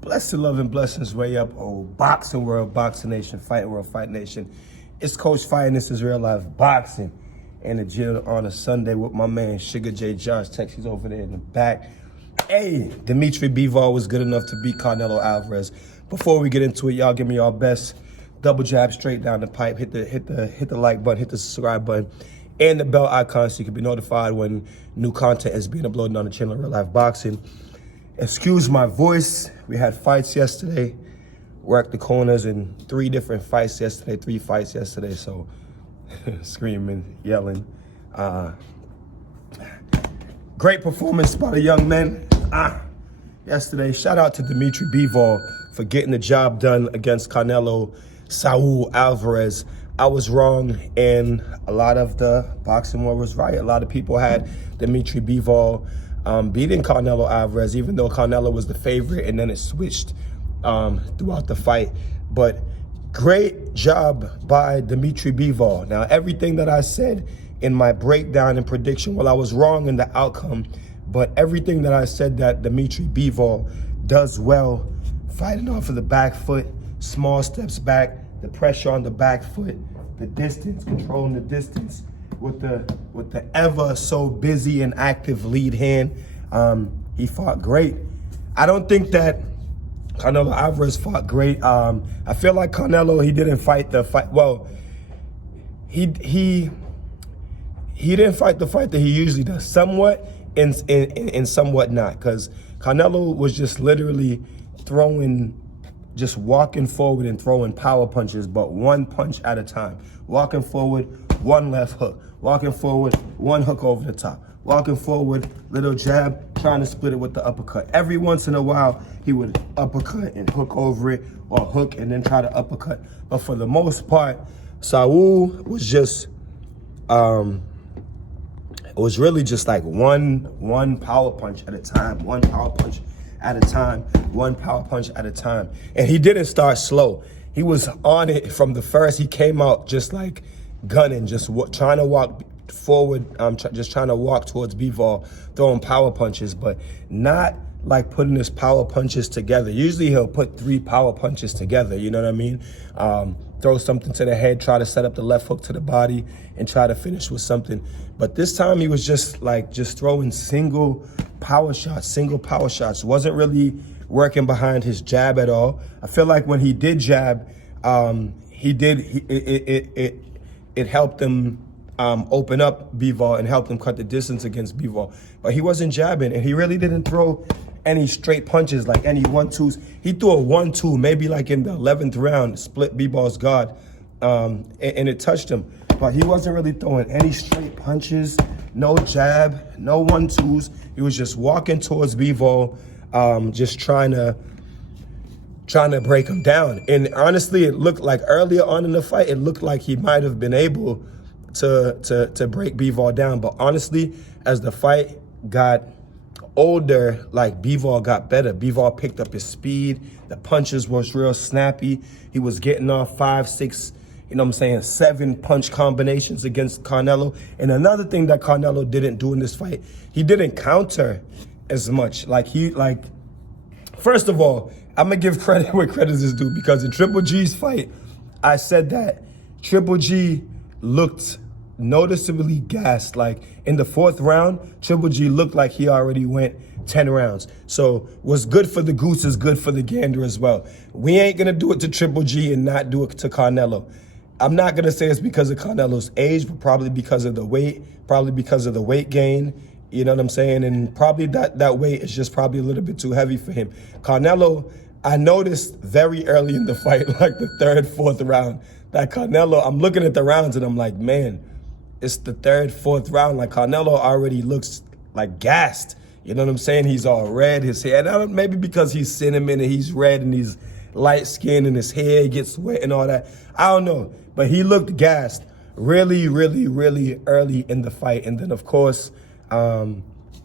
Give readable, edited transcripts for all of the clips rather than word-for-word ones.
Blessed love and blessings way up, oh boxing world, boxing nation, fighting world, fight nation. It's Coach Fighting. This is real life boxing in the gym on a Sunday with my man Sugar J Josh Texas over there in the back. Hey, Dmitry Bivol was good enough to beat Canelo Alvarez. Before we get into it, y'all give me your best double jab straight down the pipe. Hit the like button, hit the subscribe button, and the bell icon so you can be notified when new content is being uploaded on the channel Real Life Boxing. Excuse my voice. We had fights yesterday. Worked the corners in three fights yesterday. So screaming, yelling. Great performance by the young men yesterday. Shout out to Dmitry Bivol for getting the job done against Canelo, Saul Alvarez. I was wrong, and a lot of the boxing world was right. A lot of people had Dmitry Bivol beating Canelo Alvarez, even though Canelo was the favorite, and then it switched throughout the fight. But great job by Dmitry Bivol. Now, everything that I said in my breakdown and prediction, well, I was wrong in the outcome, but everything that I said that Dmitry Bivol does well, fighting off of the back foot, small steps back, the pressure on the back foot, the distance, controlling the distance with the ever so busy and active lead hand. He fought great. I don't think that Canelo Alvarez fought great. I feel like Canelo, he didn't fight the fight. Well, he didn't fight the fight that he usually does. Somewhat and somewhat not, because Canelo was just literally just walking forward and throwing power punches, but one punch at a time. Walking forward, one left hook. Walking forward, one hook over the top. Walking forward, little jab, trying to split it with the uppercut. Every once in a while, he would uppercut and hook over it, or hook and then try to uppercut. But for the most part, Saul was just, it was really just like one power punch at a time, one power punch at a time, one power punch at a time. And he didn't start slow. He was on it from the first. He came out just like gunning, just trying to walk forward, just trying to walk towards Bivol, throwing power punches, but not like putting his power punches together. Usually he'll put 3 power punches together, you know what I mean? Throw something to the head, try to set up the left hook to the body, and try to finish with something. But this time he was just throwing single power shots. Wasn't really working behind his jab at all. I feel like when he did jab, it helped him open up Bivol and helped him cut the distance against Bivol. But he wasn't jabbing, and he really didn't throw any straight punches, like any 1-2s. He threw a 1-2, maybe like in the 11th round, split Bivol's guard, and it touched him. But he wasn't really throwing any straight punches, no jab, no 1-2s. He was just walking towards Bivol, just trying to break him down. And honestly, it looked like earlier on in the fight, it looked like he might have been able to break Bivol down. But honestly, as the fight got older, like Bivol got better. Bivol picked up his speed. The punches was real snappy. He was getting off 5, 6, 7 punch combinations against Canelo. And another thing that Canelo didn't do in this fight, he didn't counter as much. First of all, I'm gonna give credit where credit is due, because in Triple G's fight, I said that Triple G looked noticeably gassed. Like in the 4th round, Triple G looked like he already went 10 rounds. So what's good for the goose is good for the gander as well. We ain't gonna do it to Triple G and not do it to Canelo. I'm not gonna say it's because of Canelo's age, but probably because of the weight, probably because of the weight gain. You know what I'm saying? And probably that weight is just probably a little bit too heavy for him. Canelo, I noticed very early in the fight, like the 3rd, 4th round, that Canelo, I'm looking at the rounds and I'm like, man, it's the 3rd, 4th round. Like Canelo already looks like gassed. You know what I'm saying? He's all red, his hair. Maybe because he's cinnamon and he's red and he's light skinned and his hair gets wet and all that. I don't know. But he looked gassed really, really, really early in the fight. And then, of course,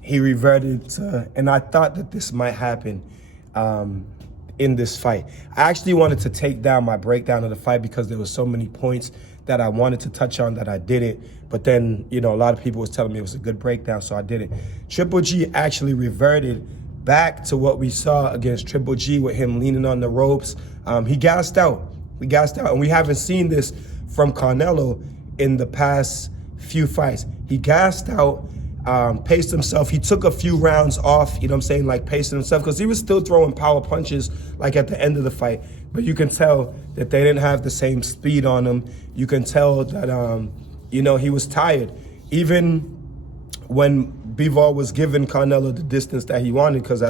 he reverted to, and I thought that this might happen in this fight. I actually wanted to take down my breakdown of the fight because there were so many points that I wanted to touch on that I didn't. But then, a lot of people was telling me it was a good breakdown, so I didn't. Triple G actually reverted back to what we saw against Triple G with him leaning on the ropes. He gassed out. And we haven't seen this from Canelo in the past few fights. He gassed out, paced himself. He took a few rounds off, you know what I'm saying, like pacing himself, because he was still throwing power punches like at the end of the fight. But you can tell that they didn't have the same speed on him. You can tell that, you know, he was tired. Even when Bivol was giving Canelo the distance that he wanted, because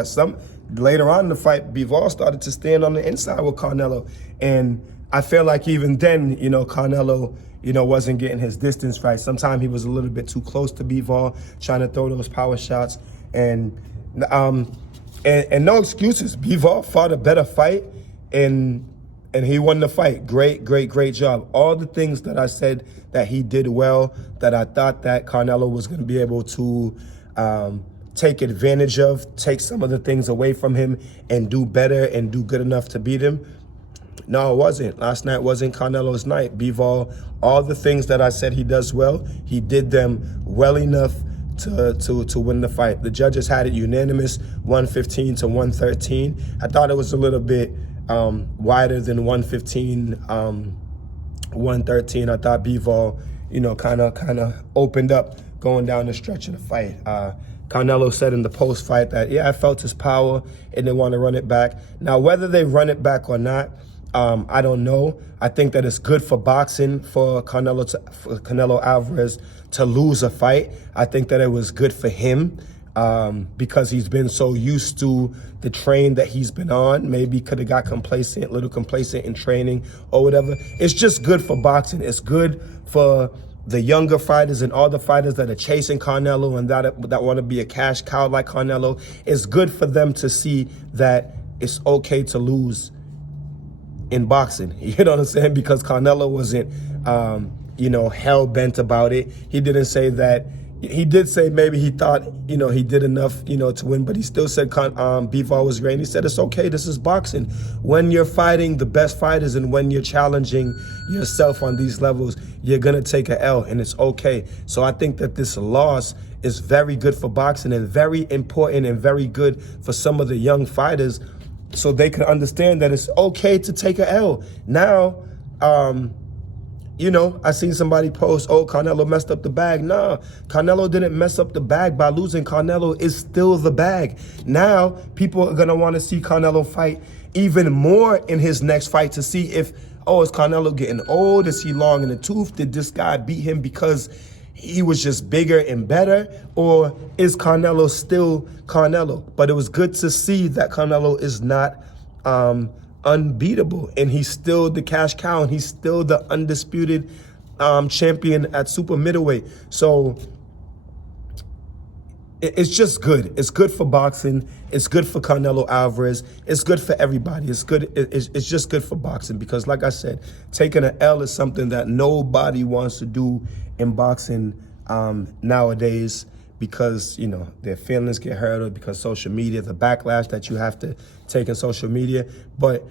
later on in the fight, Bivol started to stand on the inside with Canelo. And I feel like even then, you know, Canelo, you know, wasn't getting his distance right. Sometimes he was a little bit too close to Bivol, trying to throw those power shots. And no excuses. Bivol fought a better fight, and he won the fight. Great job. All the things that I said that he did well, that I thought that Canelo was going to be able to take advantage of, take some of the things away from him and do better and do good enough to beat him. No, it wasn't. Last night wasn't Canelo's night. Bivol, all the things that I said he does well, he did them well enough to win the fight. The judges had it unanimous, 115 to 113. I thought it was a little bit wider than 115, 113. I thought Bivol, you know, kind of opened up going down the stretch of the fight. Canelo said in the post-fight that, yeah, I felt his power and they want to run it back. Now, whether they run it back or not, I don't know. I think that it's good for boxing for Canelo Alvarez to lose a fight. I think that it was good for him because he's been so used to the train that he's been on. Maybe could have got complacent, a little complacent in training or whatever. It's just good for boxing. It's good for the younger fighters and all the fighters that are chasing Canelo and that want to be a cash cow like Canelo. It's good for them to see that it's okay to lose in boxing, you know what I'm saying? Because Canelo wasn't, you know, hell-bent about it. He didn't say that. He did say maybe he thought, you know, he did enough, you know, to win, but he still said Bivol was great. And he said, it's okay, this is boxing. When you're fighting the best fighters and when you're challenging yourself on these levels, you're going to take an L, and it's okay. So I think that this loss is very good for boxing and very important and very good for some of the young fighters, so they can understand that it's okay to take an L. Now, you know, I seen somebody post, oh, Canelo messed up the bag. No, Canelo didn't mess up the bag by losing. Canelo is still the bag. Now, people are going to want to see Canelo fight even more in his next fight to see if, oh, is Canelo getting old? Is he long in the tooth? Did this guy beat him because he was just bigger and better? Or is Canelo still Canelo? But it was good to see that Canelo is not unbeatable, and he's still the cash cow, and he's still the undisputed champion at super middleweight. So it's just good. It's good for boxing. It's good for Canelo Alvarez. It's good for everybody. It's good. It's just good for boxing because, like I said, taking an L is something that nobody wants to do in boxing nowadays, because, you know, their feelings get hurt, or because social media, the backlash that you have to take in social media. But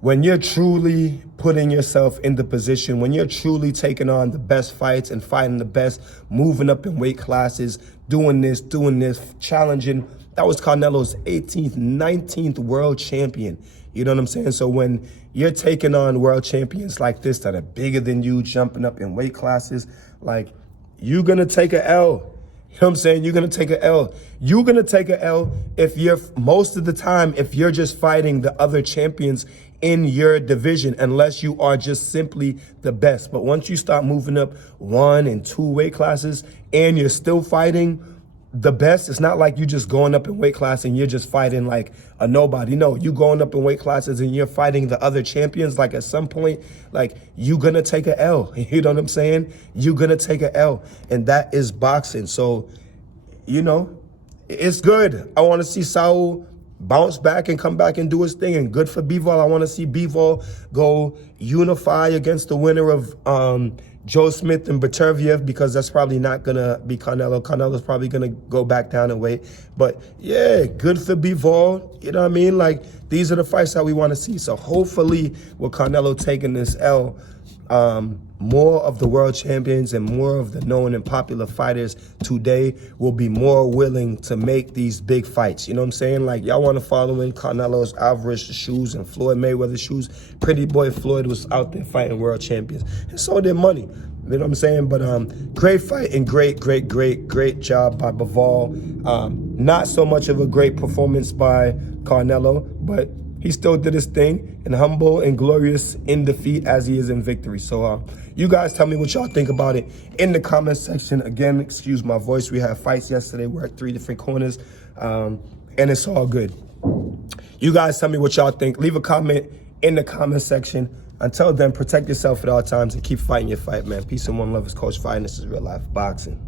when you're truly putting yourself in the position, when you're truly taking on the best fights and fighting the best, moving up in weight classes, doing this, challenging, that was Canelo's 18th, 19th world champion. You know what I'm saying? So when you're taking on world champions like this that are bigger than you, jumping up in weight classes, like, you're going to take an L. You know what I'm saying? You're going to take an L. You're going to take an L if you're, most of the time, if you're just fighting the other champions in your division, unless you are just simply the best. But once you start moving up 1 and 2 weight classes and you're still fighting the best, it's not like you just going up in weight class and you're just fighting like a nobody. No, you going up in weight classes and you're fighting the other champions. Like, at some point, like, you're going to take an L. You know what I'm saying? You're going to take an L. And that is boxing. So, you know, it's good. I want to see Saul bounce back and come back and do his thing. And good for Bivol. I want to see Bivol go unify against the winner of Joe Smith and Baterviev, because that's probably not going to be Canelo. Canelo's probably going to go back down in weight. But, yeah, good for Bivol. You know what I mean? Like, these are the fights that we want to see. So, hopefully, with Canelo taking this L, more of the world champions and more of the known and popular fighters today will be more willing to make these big fights. You know what I'm saying? Like, y'all want to follow in Canelos, Alvarez shoes, and Floyd Mayweather shoes. Pretty boy Floyd was out there fighting world champions, and so did money. You know what I'm saying? But great fight and great job by Bivol. Not so much of a great performance by Canelo, but he still did his thing, and humble and glorious in defeat as he is in victory. So you guys tell me what y'all think about it in the comment section. Again, excuse my voice. We had fights yesterday. We're at 3 different corners, and it's all good. You guys tell me what y'all think. Leave a comment in the comment section. Until then, protect yourself at all times and keep fighting your fight, man. Peace and one love. It's Coach Fighting. This is real life boxing.